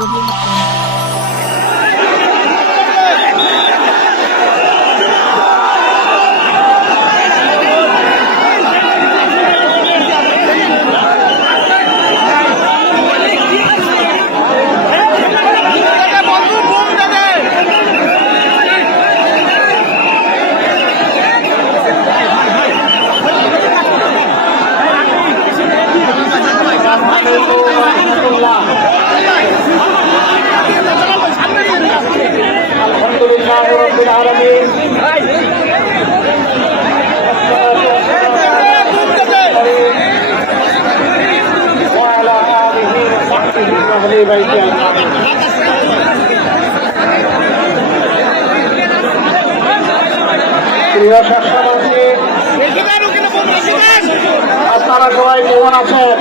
Audio আপনারা সবাই কেমন আছেন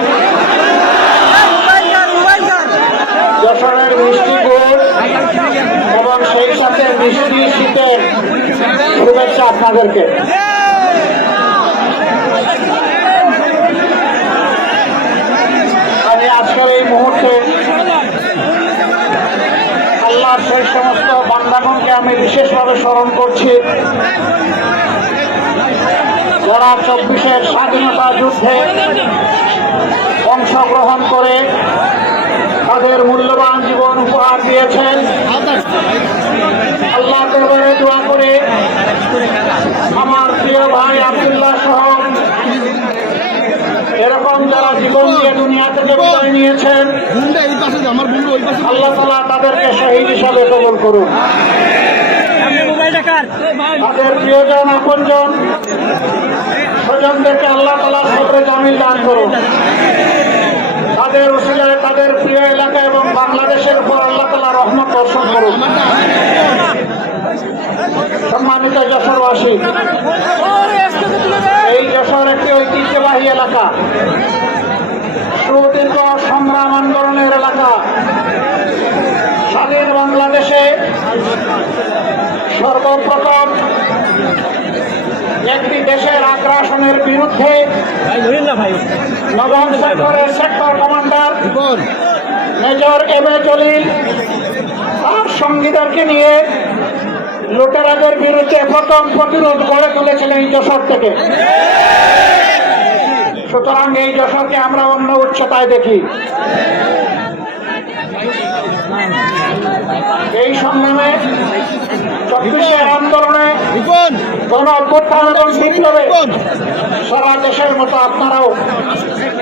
যশোরের মিষ্টি এবং সেই সাথে মিষ্টি শীতের শুভেচ্ছা আপনাদেরকে। আমি আজকের এই মুহূর্তে আল্লাহর সেই সমস্ত বান্দাগণকে আমি বিশেষভাবে স্মরণ করছি। যারা চব্বিশের স্বাধীনতা যুদ্ধে অংশগ্রহণ করে তাদের মূল্যবান জীবন উপহার দিয়েছেন আল্লাহ আমার প্রিয় ভাই আব্দুল্লাহ সহ এরকম যারা জীবন দিয়ে দুনিয়া থেকে বিদায় নিয়েছেন, আল্লাহ তালা তাদেরকে শহীদ হিসাবে কবল করুন তাদের প্রিয়জন, আপনজন, স্বজনদেরকে আল্লাহ তালা সবরে জামিল দান করুন তাদের উসিলায় তাদের প্রিয় এলাকা এবং বাংলাদেশের উপর আল্লাহ বর্ষণ করুন সম্মানিত যশোরবাসী এই যশোর একটি ঐতিহ্যবাহী এলাকা সুদীর্ঘ সংগ্রাম আন্দোলনের এলাকা। স্বাধীন বাংলাদেশে সর্বপ্রথম একটি দেশের আগ্রাসনের বিরুদ্ধে নবম সেক্টরের sector commander major M A Jalil তার নিয়ে লুটেরাদের বিরুদ্ধে প্রথম প্রতিরোধ গড়ে তুলেছিলেন এই যশোর থেকে। সুতরাং এই যশোরকে আমরা অন্য উচ্চতায় দেখি। এই সংগ্রামে চব্বিশের আন্দোলনে গণ অভ্যুত্থান এবং বিপ্লবে সারা দেশের মতো আপনারাও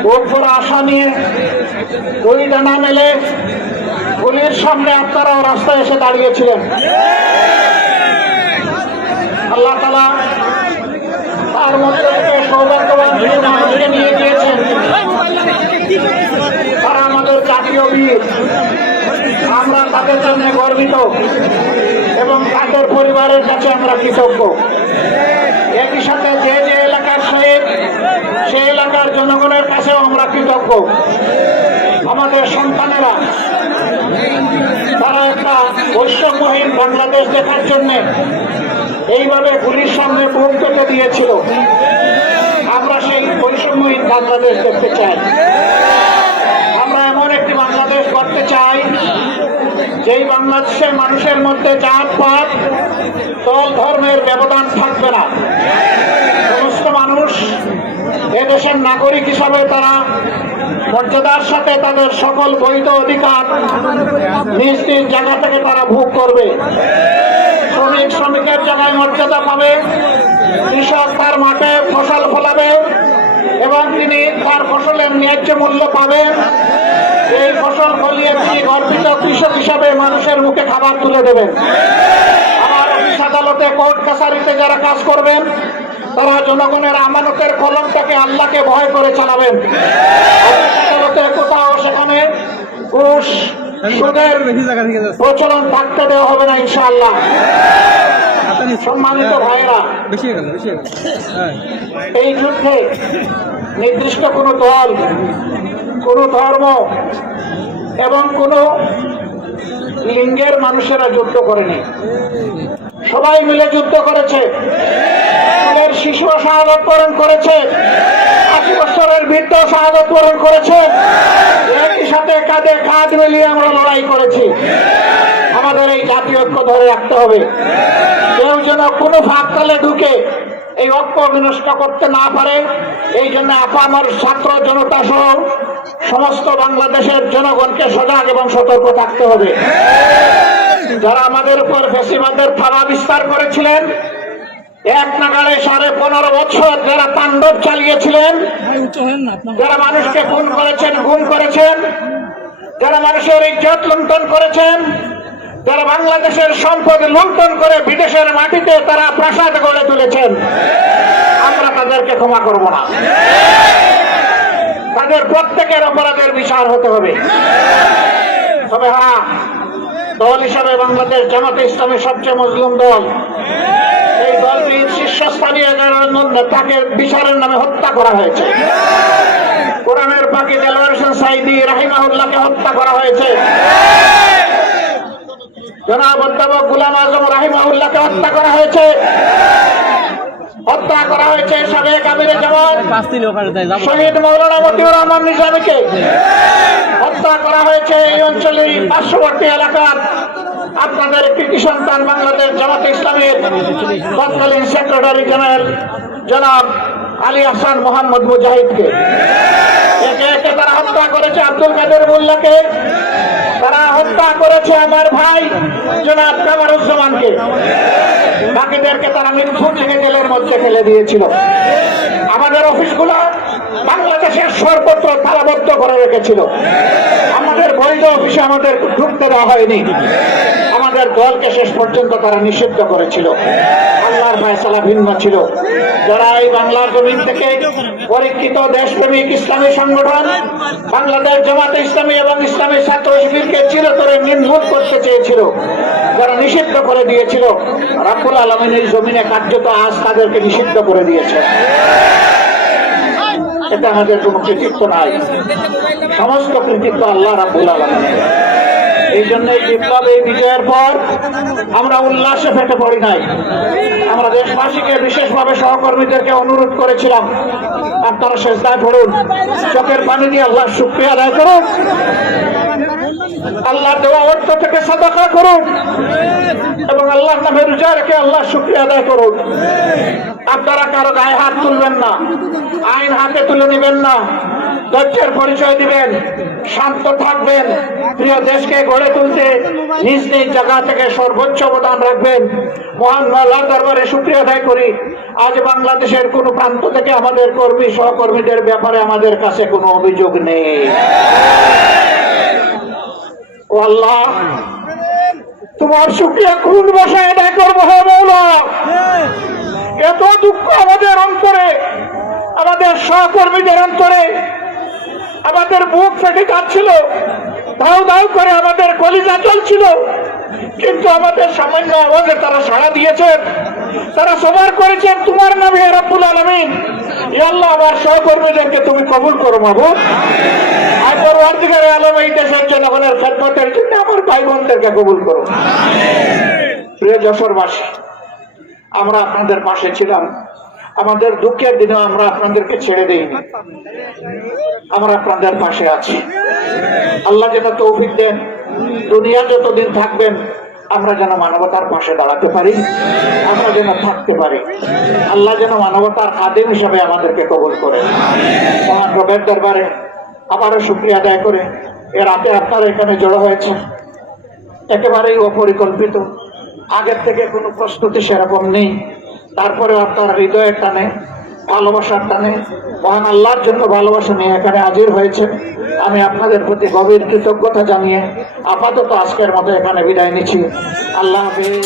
ভোট করে আশা নিয়ে দুই ডানা মেলে গুলির সামনে আপনারাও রাস্তায় এসে দাঁড়িয়েছিলেন। আল্লাহ তালা তার মধ্যে সৌভাগ্যবান মানুষকে নিয়ে গিয়েছেন, তারা আমাদের জাতীয় বীর। আমরা তাদের জন্য গর্বিত এবং তাদের পরিবারের কাছে আমরা কৃতজ্ঞ। একই সাথে যে যে এলাকার শহীদ, সেই এলাকার জনগণের কাছেও আমরা কৃতজ্ঞ। আমাদের সন্তানেরা তারা একটা বৈষম্যহীন বাংলাদেশ দেখার জন্য এইভাবে গুলির সামনে পেতে দিয়েছিল। আমরা সেই বৈষম্যহীন বাংলাদেশ দেখতে চাই। আমরা এমন একটি বাংলাদেশ করতে চাই, যেই বাংলাদেশের মানুষের মধ্যে জাত পাত দল ধর্মের ব্যবধান থাকবে না। এদেশের নাগরিক হিসাবে তারা মর্যাদার সাথে তাদের সকল বৈধ অধিকার নিজ নিজ জায়গা থেকে তারা ভোগ করবে। শ্রমিক, শ্রমিকের জায়গায় মর্যাদা পাবে, কৃষক তার মাঠে ফসল ফলাবে এবং তিনি তার ফসলের ন্যায্য মূল্য পাবেন এই ফসল ফলিয়ে তিনি গর্বিত কৃষক হিসাবে মানুষের মুখে খাবার তুলে দেবেন। আমার অফিস আদালতে কোর্ট কাছারিতে যারা কাজ করবেন তারা জনগণের আমানতের কলমটাকে আল্লাহকে ভয় করে চালাবেন। কোথাও সেখানে প্রচলন থাকতে দেওয়া হবে না ইনশাআল্লাহ। সম্মানিত ভাইরা এই যুদ্ধে নির্দিষ্ট কোনো দল, কোনো ধর্ম এবং কোনো লিঙ্গের মানুষেরা যুদ্ধ করেনি। সবাই মিলে যুদ্ধ করেছে। শিশু শাহাদত বরণ করেছে। আশি বছরের বৃদ্ধ শাহাদত বরণ করেছে। একই সাথে কাঁধে কাঁধ মিলিয়ে আমরা লড়াই করেছি। আমাদের এই জাতীয় ঐক্য ধরে রাখতে হবে। কেউ যেন কোনো ফাঁক তালে ঢুকে এই ঐক্য বিনষ্ট করতে না পারে। এই জন্য আপা আমার ছাত্র জনতা সহ সমস্ত বাংলাদেশের জনগণকে সজাগ এবং সতর্ক থাকতে হবে। যারা আমাদের উপর ফেসিবাদের থাবা বিস্তার করেছিলেন, এক নাগারে সাড়ে পনেরো বছর যারা তাণ্ডব চালিয়েছিলেন, যারা মানুষকে খুন করেছেন, গুম করেছেন, যারা মানুষের ইজ্জত লুণ্ঠন করেছেন যারা বাংলাদেশের সম্পদ লুণ্ঠন করে বিদেশের মাটিতে তারা প্রাসাদ গড়ে তুলেছেন, আমরা তাদেরকে ক্ষমা করব না। তাদের প্রত্যেকের অপরাধের বিচার হতে হবে। তবে হ্যাঁ দল হিসাবে বাংলাদেশ জামাতে ইসলামের সবচেয়ে মজলুম দল। এই দলটির শীর্ষস্থানীয় তাকে বিচারের নামে হত্যা করা হয়েছে। কোরআনের পাখি দেলোয়ার হোসেন সাইদি রাহিমাহুল্লাহকে হত্যা করা হয়েছে। জনাব অধ্যাপক গুলাম আজম রাহিমাহুল্লাহকে হত্যা করা হয়েছে। হত্যা করা হয়েছে সাবেক আমিরে জামান শহীদ মৌলানা মতিউর রহমান নিজামীকে। হত্যা করা হয়েছে এই অঞ্চলের পার্শ্ববর্তী এলাকার। আপনাদের কৃতি সন্তান বাংলাদেশ জামাতে ইসলামের তৎকালীন সেক্রেটারি জেনারেল জনাব আলী আহসান মোহাম্মদ মুজাহিদকে। একে একে তারা হত্যা করেছে আব্দুল কাদের মোল্লাকে। হত্যা করেছে আমার ভাই, জনাব বাকিদেরকে তারা মৃত্যু থেকে জেলের মধ্যে ফেলে দিয়েছিল। আমাদের অফিসগুলো বাংলাদেশের সর্বত্র তালাবদ্ধ করে রেখেছিল। আমাদের বৈধ অফিসে আমাদের ঢুকতে দেওয়া হয়নি। আমাদের দলকে শেষ পর্যন্ত তারা নিষিদ্ধ করেছিল। আল্লাহর ফয়সালা ভিন্ন ছিল। যারা এই বাংলার জমিন থেকে পরীক্ষিত দেশপ্রেমিক ইসলামী সংগঠন, বাংলাদেশ জামাতে ইসলামী এবং ইসলামী ছাত্র শিবিরকে চিরতরে নির্মূল করতে চেয়েছিল, যারা নিষিদ্ধ করে দিয়েছিল রাকুল আলমিনের জমিনে কার্যত আজ তাদেরকে নিষিদ্ধ করে দিয়েছে। এটা আমাদের কোনো কৃতিত্ব নাই। সমস্ত কৃতিত্ব আল্লাহ রাবুল আলমিনের। এই জন্য এই বিপ্লব এই বিজয়ের পর আমরা উল্লাসে ফেটে পড়ি নাই। আমরা দেশবাসীকে বিশেষভাবে সহকর্মীদেরকে অনুরোধ করেছিলাম, আপনারা শেষদায় পড়ুন চোখের পানি দিয়ে আল্লাহ শুক্রিয়া আদায় করুন আল্লাহ দেওয়া অর্থ থেকে সাদাকা করুন, এবং আল্লাহ নামে রোজা রেখে আল্লাহ শুক্রিয়া আদায় করুন। আপনারা কারও গায়ে হাত তুলবেন না, আইন হাতে তুলে নেবেন না ধৈর্যের পরিচয় দিবেন, শান্ত থাকবেন, প্রিয় দেশকে গড়ে তুলতে নিজ নিজ জায়গা থেকে সর্বোচ্চ অবদান রাখবেন। মহান আল্লাহর দরবারে শুক্রিয়া আদায় করি। আজ বাংলাদেশের কোনো প্রান্ত থেকে আমাদের কর্মী, সহকর্মীদের ব্যাপারে আমাদের কাছে কোনো অভিযোগ নেই। আল্লাহ, তোমার শুক্রিয়া খুন বসায় আদায় করব হে মৌলা। এত দুঃখ আমাদের অন্তরে, আমাদের সহকর্মীদের অন্তরে আমাদের বুক ফেটে যাচ্ছিল দাও দাও করে আমাদের কলিজা চলছিল কিন্তু আমাদের সামান্য আওয়াজে তারা সাড়া দিয়েছেন। তারা সবার করেছেন তোমার নামে রাব্বুল আলমিন। আল্লাহ আমার সহকর্মীদেরকে তুমি কবুল করো মাবুদ আর পরবর্তীকালে আলম এই দেশের জনগণের খেদমতের জন্য আমার ভাই বোনদেরকে কবুল করো। প্রিয় যশোরবাসী আমরা আপনাদের পাশে ছিলাম। আমাদের দুঃখের দিনে আমরা আপনাদেরকে ছেড়ে দেইনি। আমরা আপনাদের পাশে আছি। আল্লাহ যেন তৌফিক দেন, দুনিয়া যতদিন থাকবেন, আমরা যেন মানবতার পাশে দাঁড়াতে পারি, আমরা যেন থাকতে পারি। আল্লাহ যেন মানবতার খাদেম হিসাবে আমাদেরকে কবল করে। মহান রবের দরবারে আবারও শুক্রিয়া আদায় করে। এ রাতে আপনারা এখানে জড়ো হয়েছে একেবারেই অপরিকল্পিত। আগের থেকে কোনো প্রস্তুতি সেরকম নেই। তারপরে আপনার হৃদয়ের টানে, ভালোবাসার টানে, মহান আল্লাহর জন্য ভালোবাসা নিয়ে এখানে হাজির হয়েছে আমি আপনাদের প্রতি গভীর কৃতজ্ঞতা জানিয়ে আপাতত আজকের মতো এখানে বিদায় নিচ্ছি। আল্লাহ হাফিজ।